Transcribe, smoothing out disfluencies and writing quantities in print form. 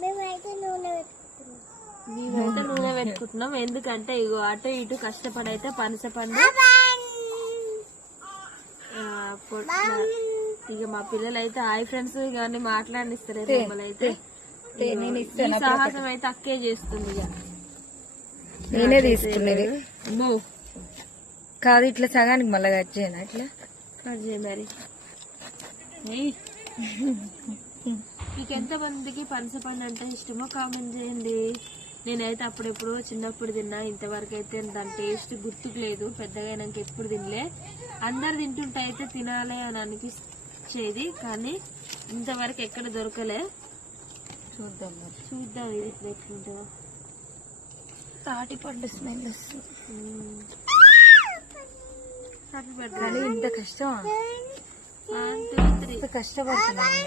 మేమైతే నూనె పెట్టుకుంటున్నాం. ఎందుకంటే ఇగో అటు ఇటు కష్టపడైతే పనస పండు ఇక మా పిల్లలు అయితే హాయ్ ఫ్రెండ్స్ ఇవన్నీ మాట్లాడిస్తారు. అయితే సాహసం అయితే అక్కే చేస్తుంది. ఇక నేనే తీసుకునేది కాదు, ఇట్లా సగానికి మళ్ళీ కట్ చేయను. ఇట్లా కట్ చేయ మరి. మీకు ఎంత మందికి పనస పండు అంటే ఇష్టమో కామెంట్ చేయండి. నేనైతే అప్పుడెప్పుడు చిన్నప్పుడు తిన్నా, ఇంతవరకు అయితే దాని టేస్ట్ గుర్తుకు లేదు. పెద్దగా నాకు ఎప్పుడు తినలే. అందరు తింటుంటే అయితే తినాలి అని అనిపించేది, కానీ ఇంతవరకు ఎక్కడ దొరకలే. చూద్దాం ఇది ఇప్పుడు ఎట్లుంటుందో. తాటి పండు స్మెల్ వస్తుంది. Happy birthday. ఇంత కష్టమా? కష్టపడుతున్నాను.